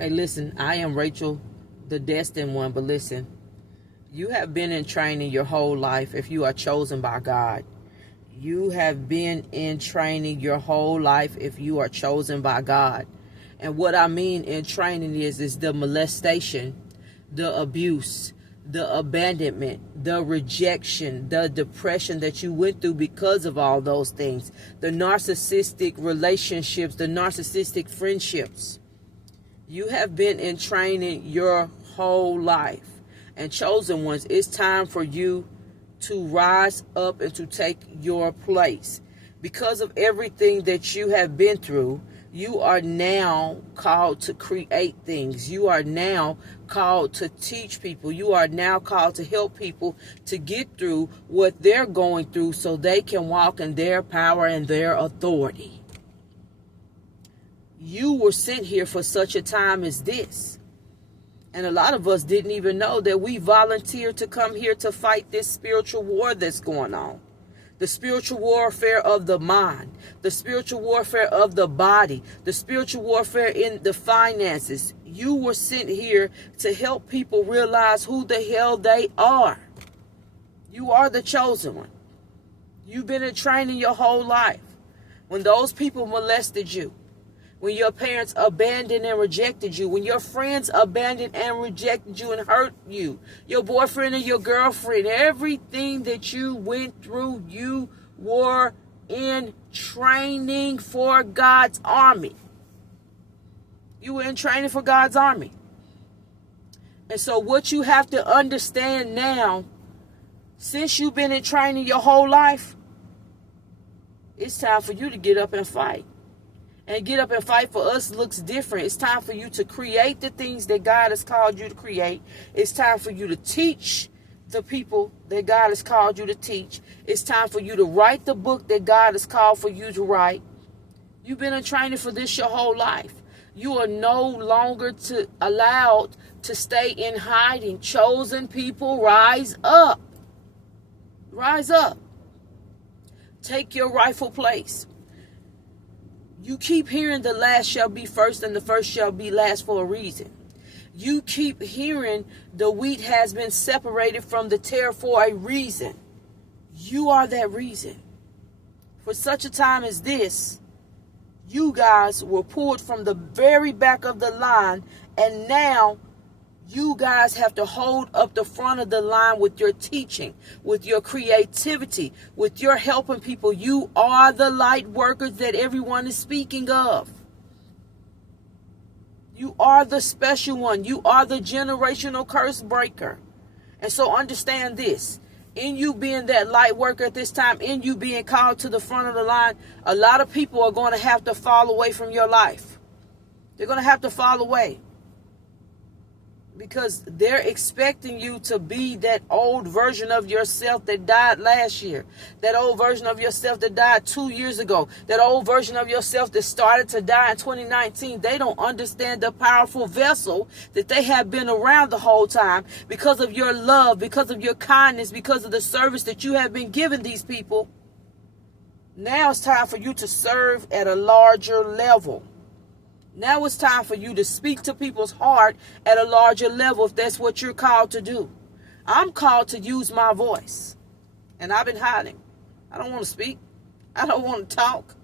Hey, listen, I am Rachel, the destined one, but listen, you have been in training your whole life if you are chosen by God. You have been in training your whole life if you are chosen by God. And what I mean in training is the molestation, the abuse, the abandonment, the rejection, the depression that you went through because of all those things, the narcissistic relationships, the narcissistic friendships. You have been in training your whole life. And chosen ones, it's time for you to rise up and to take your place. Because of everything that you have been through, you are now called to create things. You are now called to teach people. You are now called to help people to get through what they're going through so they can walk in their power and their authority. You were sent here for such a time as this. And a lot of us didn't even know that we volunteered to come here to fight this spiritual war that's going on. The spiritual warfare of the mind, the spiritual warfare of the body, the spiritual warfare in the finances. You were sent here to help people realize who the hell they are. You are the chosen one. You've been in training your whole life. When those people molested you, when your parents abandoned and rejected you, when your friends abandoned and rejected you and hurt you, your boyfriend and your girlfriend, everything that you went through, you were in training for God's army. You were in training for God's army. And so what you have to understand now, since you've been in training your whole life, it's time for you to get up and fight. And get up and fight for us looks different. It's time for you to create the things that God has called you to create. It's time for you to teach the people that God has called you to teach. It's time for you to write the book that God has called for you to write. You've been in training for this your whole life. You are no longer allowed to stay in hiding. Chosen people, rise up. Rise up. Take your rightful place. You keep hearing the last shall be first and the first shall be last for a reason. You keep hearing the wheat has been separated from the tare for a reason. You are that reason. For such a time as this, you guys were pulled from the very back of the line, and now you guys have to hold up the front of the line with your teaching, with your creativity, with your helping people. You are the light workers that everyone is speaking of. You are the special one. You are the generational curse breaker. And so understand this. In you being that light worker at this time, in you being called to the front of the line, a lot of people are going to have to fall away from your life. They're going to have to fall away. Because they're expecting you to be that old version of yourself that died last year. That old version of yourself that died 2 years ago. That old version of yourself that started to die in 2019. They don't understand the powerful vessel that they have been around the whole time. Because of your love, because of your kindness, because of the service that you have been giving these people. Now it's time for you to serve at a larger level. Now it's time for you to speak to people's heart at a larger level if that's what you're called to do. I'm called to use my voice. And I've been hiding. I don't want to speak. I don't want to talk.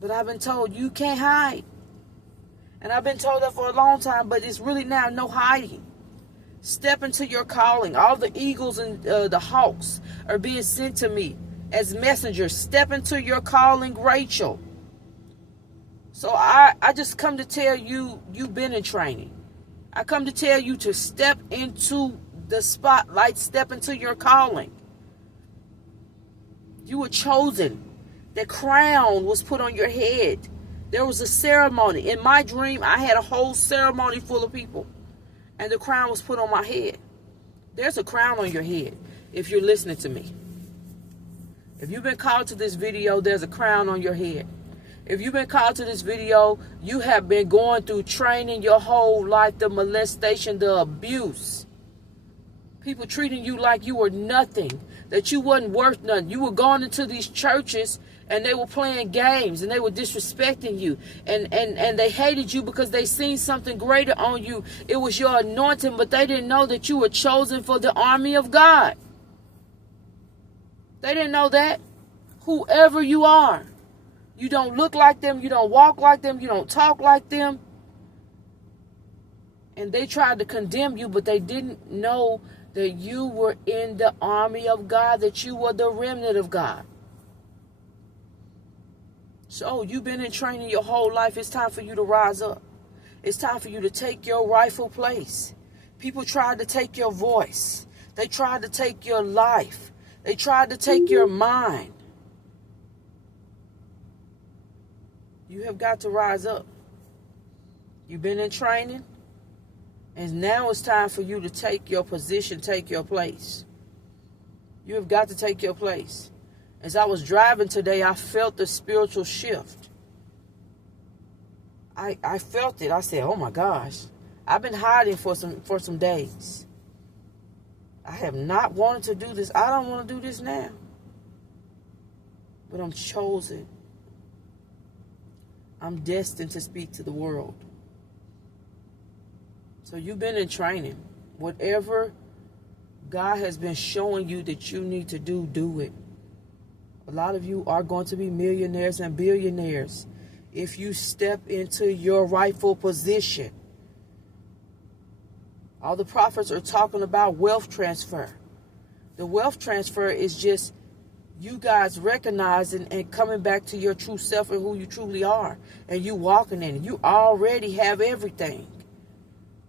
But I've been told you can't hide. And I've been told that for a long time, but it's really now no hiding. Step into your calling. All the eagles and the hawks are being sent to me as messengers. Step into your calling, Rachel. So I just come to tell you, you've been in training. I come to tell you to step into the spotlight, step into your calling. You were chosen. The crown was put on your head. There was a ceremony. In my dream, I had a whole ceremony full of people. And the crown was put on my head. There's a crown on your head if you're listening to me. If you've been called to this video, there's a crown on your head. If you've been called to this video, you have been going through training your whole life, the molestation, the abuse. People treating you like you were nothing, that you wasn't worth nothing. You were going into these churches And they were playing games, and they were disrespecting you, and they hated you because they seen something greater on you. It was your anointing, but they didn't know that you were chosen for the army of God. They didn't know that. Whoever you are, you don't look like them, you don't walk like them, you don't talk like them. And they tried to condemn you, but they didn't know that you were in the army of God, that you were the remnant of God. So you've been in training your whole life. It's time for you to rise up. It's time for you to take your rightful place. People tried to take your voice. They tried to take your life. They tried to take your mind. You have got to rise up. You've been in training. And now it's time for you to take your position, take your place. You have got to take your place. As I was driving today, I felt the spiritual shift. I felt it. I said, oh my gosh. I've been hiding for some days. I have not wanted to do this. I don't want to do this now. But I'm chosen. I'm destined to speak to the world. So you've been in training. Whatever God has been showing you that you need to do, do it. A lot of you are going to be millionaires and billionaires if you step into your rightful position. All the prophets are talking about wealth transfer. The wealth transfer is just you guys recognizing and coming back to your true self and who you truly are. And you walking in it. You already have everything.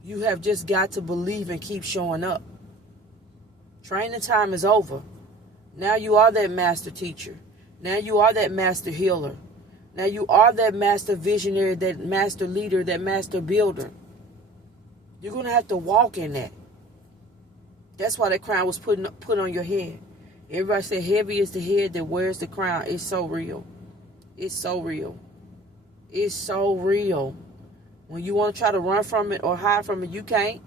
You have just got to believe and keep showing up. Training time is over. Now you are that master teacher. Now you are that master healer. Now you are that master visionary, that master leader, that master builder. You're going to have to walk in that. That's why that crown was put on your head. Everybody said heavy is the head that wears the crown. It's so real. It's so real. It's so real. When you want to try to run from it or hide from it, you can't.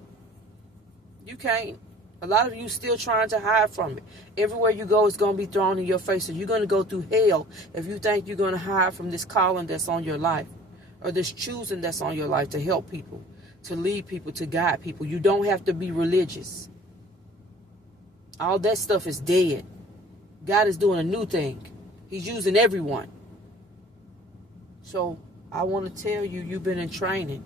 You can't. A lot of you still trying to hide from it. Everywhere you go, it's going to be thrown in your face. So you're going to go through hell if you think you're going to hide from this calling that's on your life, or this choosing that's on your life to help people, to lead people, to guide people. You don't have to be religious. All that stuff is dead. God is doing a new thing. He's using everyone. So I want to tell you, you've been in training.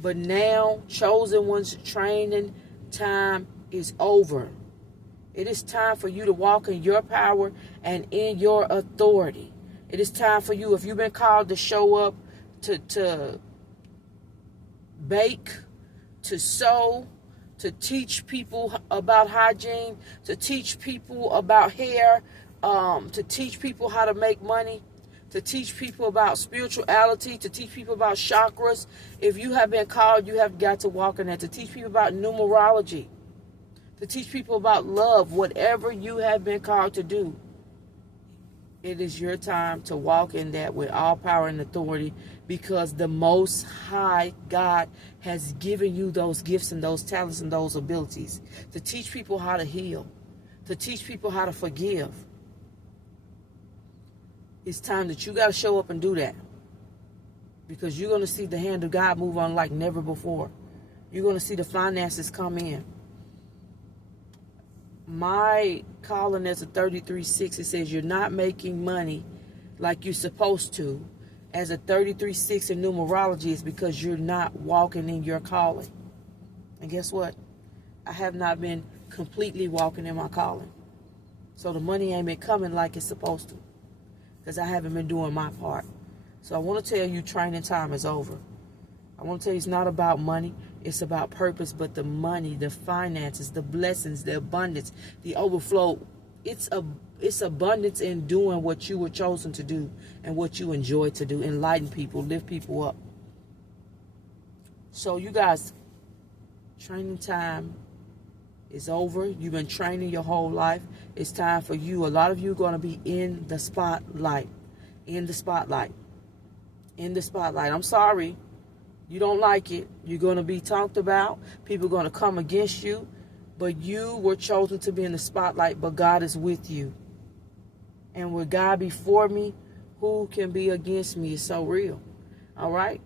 But now, chosen ones' training time is over. It is time for you to walk in your power and in your authority. It is time for you, if you've been called to show up, to bake, to sew, to teach people about hygiene, to teach people about hair, to teach people how to make money, to teach people about spirituality, to teach people about chakras. If you have been called, you have got to walk in that. To teach people about numerology, to teach people about love, whatever you have been called to do. It is your time to walk in that with all power and authority, because the Most High God has given you those gifts and those talents and those abilities to teach people how to heal, to teach people how to forgive. It's time that you got to show up and do that, because you're going to see the hand of God move on like never before. You're going to see the finances come in. My calling as a 33-6, it says you're not making money like you're supposed to. As a 33-6 in numerology, is because you're not walking in your calling. And guess what? I have not been completely walking in my calling. So the money ain't been coming like it's supposed to, because I haven't been doing my part. So I want to tell you, training time is over. I want to tell you, it's not about money. It's about purpose. But the money, the finances, the blessings, the abundance, the overflow, it's abundance in doing what you were chosen to do and what you enjoy to do. Enlighten people, lift people up. So you guys, training time is over. You've been training your whole life. It's time for you. A lot of you are going to be in the spotlight. In the spotlight. In the spotlight. I'm sorry. You don't like it. You're going to be talked about. People are going to come against you. But you were chosen to be in the spotlight. But God is with you. And with God before me, Who can be against me is so real. All right?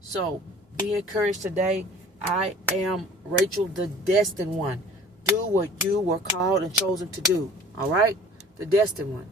So be encouraged today. I am Rachel, the destined one. Do what you were called and chosen to do. All right? The destined one.